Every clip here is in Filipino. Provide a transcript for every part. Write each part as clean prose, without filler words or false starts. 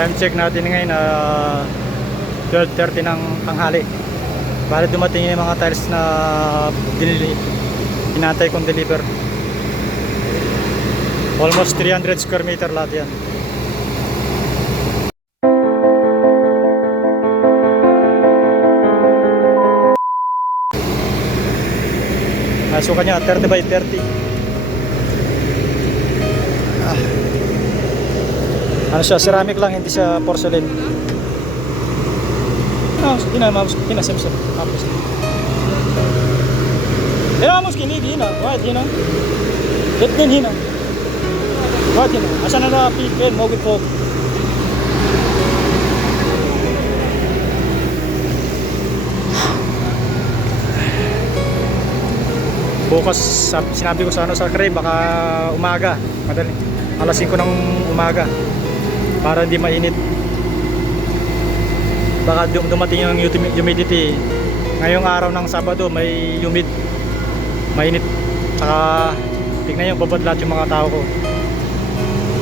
Time check natin ngayon na 12:30 ng tanghali. Bali dumating yung mga tiles na hinantay kong deliver. Almost 300 square meter lahat yan. Suka niya 30 by 30. Ano siya, ceramic lang, hindi siya porcelain. Hina semsem. Tapos. Mungkin hina, right hina. Din hina. Right hina. Asan na pipen mo with fog. Bukas sinabi ko sa crane baka umaga, madali. Alas 5 ng umaga para hindi mainit. Baka dumating yung humidity. Ngayong araw ng Sabado may mainit. Saka tignan yung babad lahat yung mga tao ko.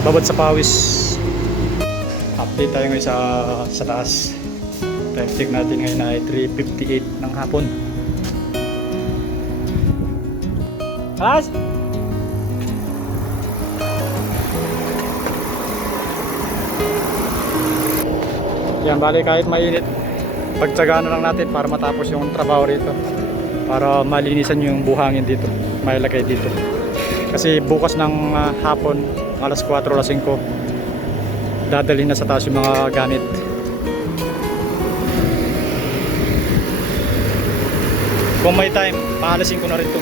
Babad sa pawis. Update tayo ngayon sa taas. Time check natin ngayon ay 3:58 ng hapon. As? Yan, bali kahit mainit, pagtsagaan na lang natin para matapos yung trabaho rito, para malinisan yung buhangin dito, mailagay dito. Kasi bukas ng hapon, alas 4 alas 5, dadalhin na sa taas yung mga gamit. Kung may time, paalasin ko na rin to.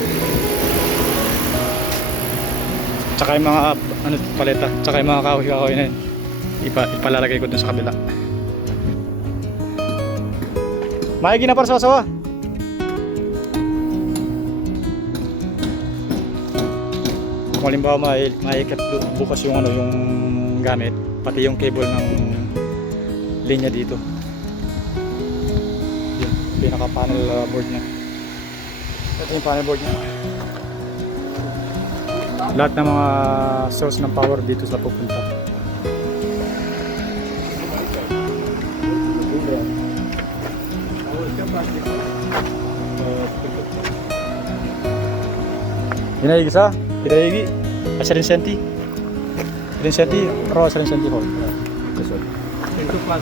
Tsaka yung mga paleta, tsaka yung mga kahoy na yun, ipalalagay ko dun sa kabila. Maigi na para sa sawa. Kung halimbawa maikat bukas yung yung gamit, pati yung cable ng linya dito. Yung pinaka panel board niya. Ito yung panel board niya. Lahat ng mga source ng power dito sa pupunta. Hinaigi sa? Hinaigi? Salinsenti? Salinsenti? Raw salinsenti hall. Pintu plus.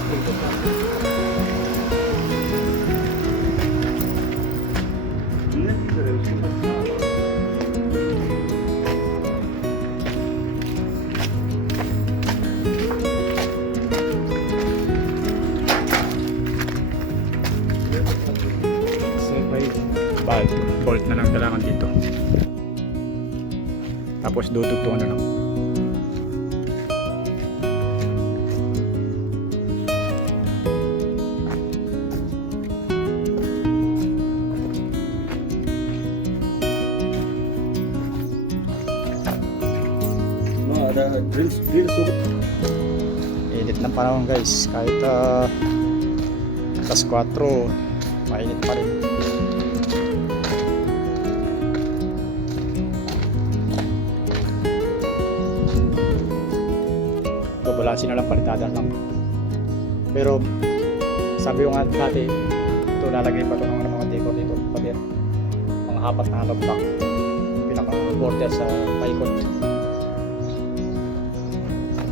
Bolt na lang kailangan dito. Tapos dudugtungan na lang. Init ng panahon guys, kahit alas 4 mainit pa rin. Balansin na lang, palitada lang. Pero sabi ko nga dati, ito lalagay pa ito ng mga decor dito, pati mga apat na halog block, pinaka border sa paikot.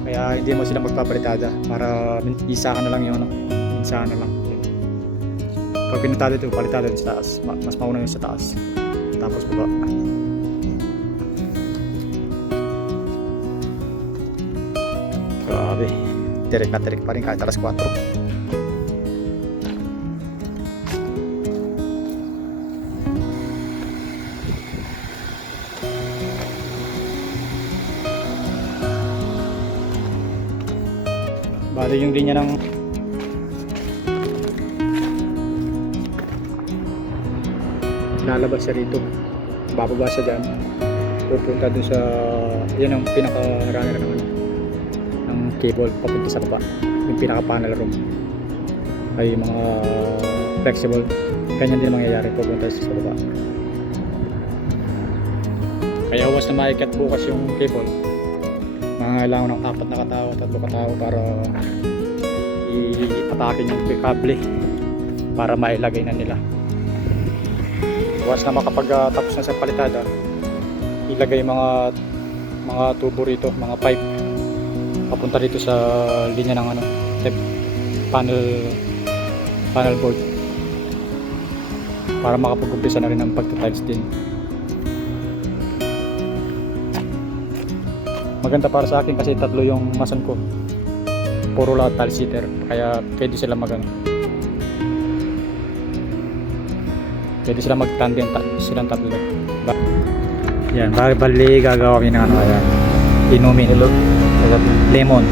Kaya hindi mo sila magpapalitada, para isa ka na lang yung isa na lang. Pag pinatada ito, palitada din sa taas, mas mauna yung sa taas, tapos baba. Grabe, tirik na tirik pa rin kahit alas 4. Bali yung linya ng lalabas siya rito, bababa siya dyan, pupunta dun sa yan ang pinaka-runner naman ng cable papunta sa baba. Yung pinaka-panel room ay mga flexible, ganyan din mangyayari, pupunta sa baba. Kaya huwas na maikat bukas yung cable, mga kailangan ng 4 na katao, 3 katao para hatakin yung kable para mailagay na nila. Once na makapag-tapos na sa palitada, ilagay yung mga tubo rito, mga pipe papunta dito sa linya ng panel board para makapag-umpisa na rin ang pagta-tiles din. Maganda para sa akin kasi tatlo yung mason ko, puro lahat tile seater, kaya pwede sila pwede sila mag-tandem silang tatlo. Yan, bali gagawa kami ng ayan, inumin lemon.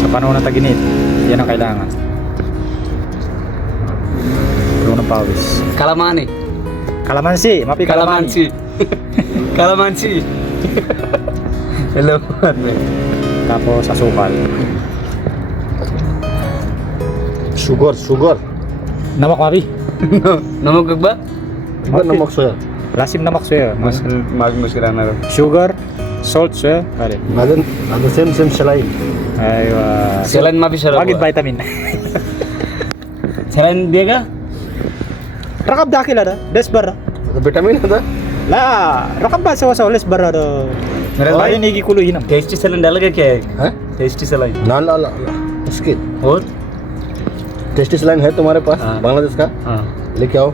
Sa panahon ng tag-init, yan ang kailangan. Puno ng pawis. Kalamansi, mapi kalamansi. Kalamansi. Hello. Tapos asukal. Sugar. Namak mapi. Namog ba? Iba namak soya. Lasim namak soya. Mas na. Sugar, salt soya. Kali. Madan ada same selain. Aywa. Selain mapi sarap. Bagit vitamin. Selain dia ka? Rakab dakil ada. Desbar. Ada vitamin ada? La, rakab ba sa lesbar ada. मेरा भाई नहीं की कुलू ही ना. Tasty saline डालेगा क्या है? हैं? Tasty saline ना ला उसके और टेस्टी सलाइन है तुम्हारे पास हाँ। बांग्लादेश का हाँ लेके आओ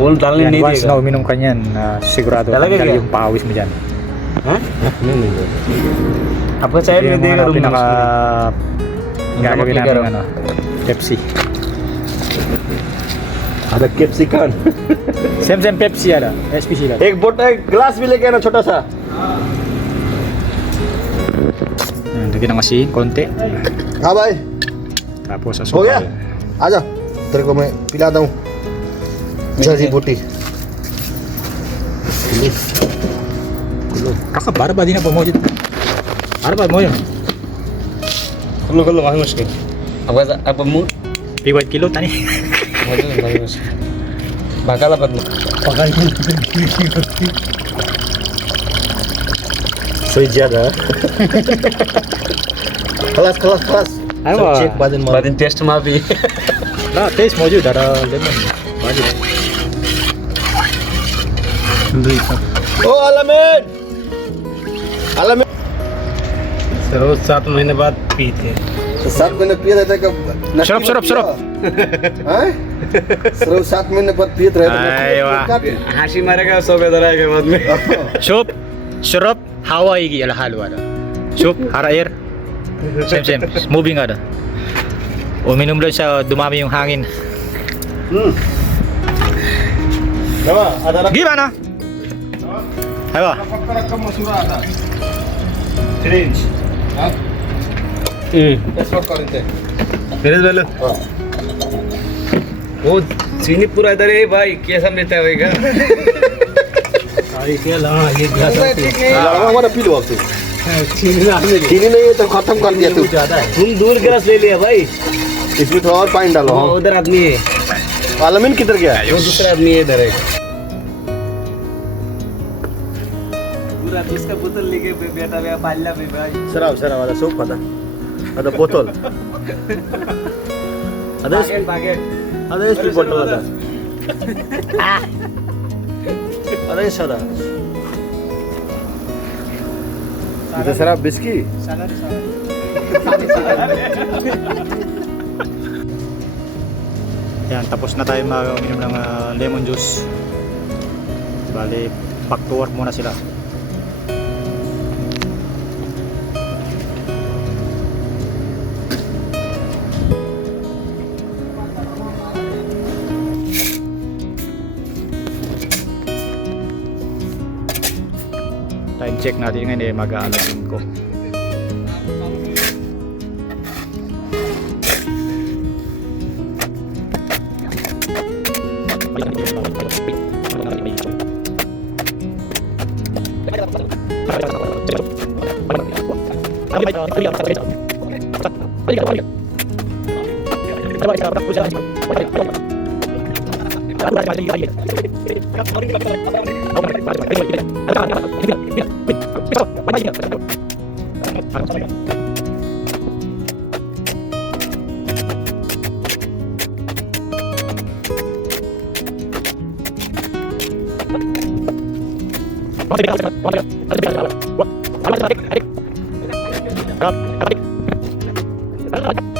वो डालने Yan, नहीं once na देगा uminom ka niyan, sigurado Talaga tanggal kaya? yung pawis mo dyan. हाँ? नहीं आपका चाय Yun नहीं yung देगा mga room pinaka gagawin Namak namin ikaw. Pepsi. ada capsicum Same Pepsi ada, SPC ada. एक बोतल एक गिलास भी लेके आना छोटा सा Yan, lagyan ng asin, konti. हाँ भाई Tapos हो गया asukal. आजा तेरे को मैं पिलाता हूँ जड़ी बूटी Kakak, para ba di na pamojit? Para ba mo yun? कल्लो माही मुश्किल आपका आप मुंह Piwat kilo, tani. माही मुश्किल बाकाला बदलो सही ज्यादा खलास Ano ba? चेक बादन मार बादिन टेस्ट मापी Na, taste mojud, ada lemon. Wajib. ओ अलमीन रोज 7 महीने बाद पीते तो 7 महीने पिए रहते कब Syrup. हैं सिर्फ 7 महीने बाद पिए रहते Aywa. हाँसी मारेगा सो बेदर आएगा बाद में Soup, syrup, hawa igi ala halo ada. Soup, hara air. Same. Moving ada. Uminom lang siya, dumami yung hangin. दवा आधा रख Gimana? Aywa. रकम मसूरा आधा 3 इंच हां एक्सपोर्ट करते फिर बोलो वो चीनी पूरा इधर है भाई कैसा मिलता है भाई का क्या लगा ये गिलास लड़वा हमारा पी लो आप चीनी नहीं है तो खत्म कर दिया तू तुम दूर गिलास ले लिया भाई इसमें थोड़ा और पानी डालो वो उधर आदमी है अलमीन किधर गया वो दूसरा आदमी है इधर है पूरा इसका बोतल लेके बैठा हुआ पाल्ला में भाई सराव ada soup ada botol ada पाकेट ada SP botol ada ada yang sada itu sarap biski Yan, tapos na tayo mag-uminom ng lemon juice. Bali, back to work muna sila. Time check natin ngayon mag-aalas 5. What?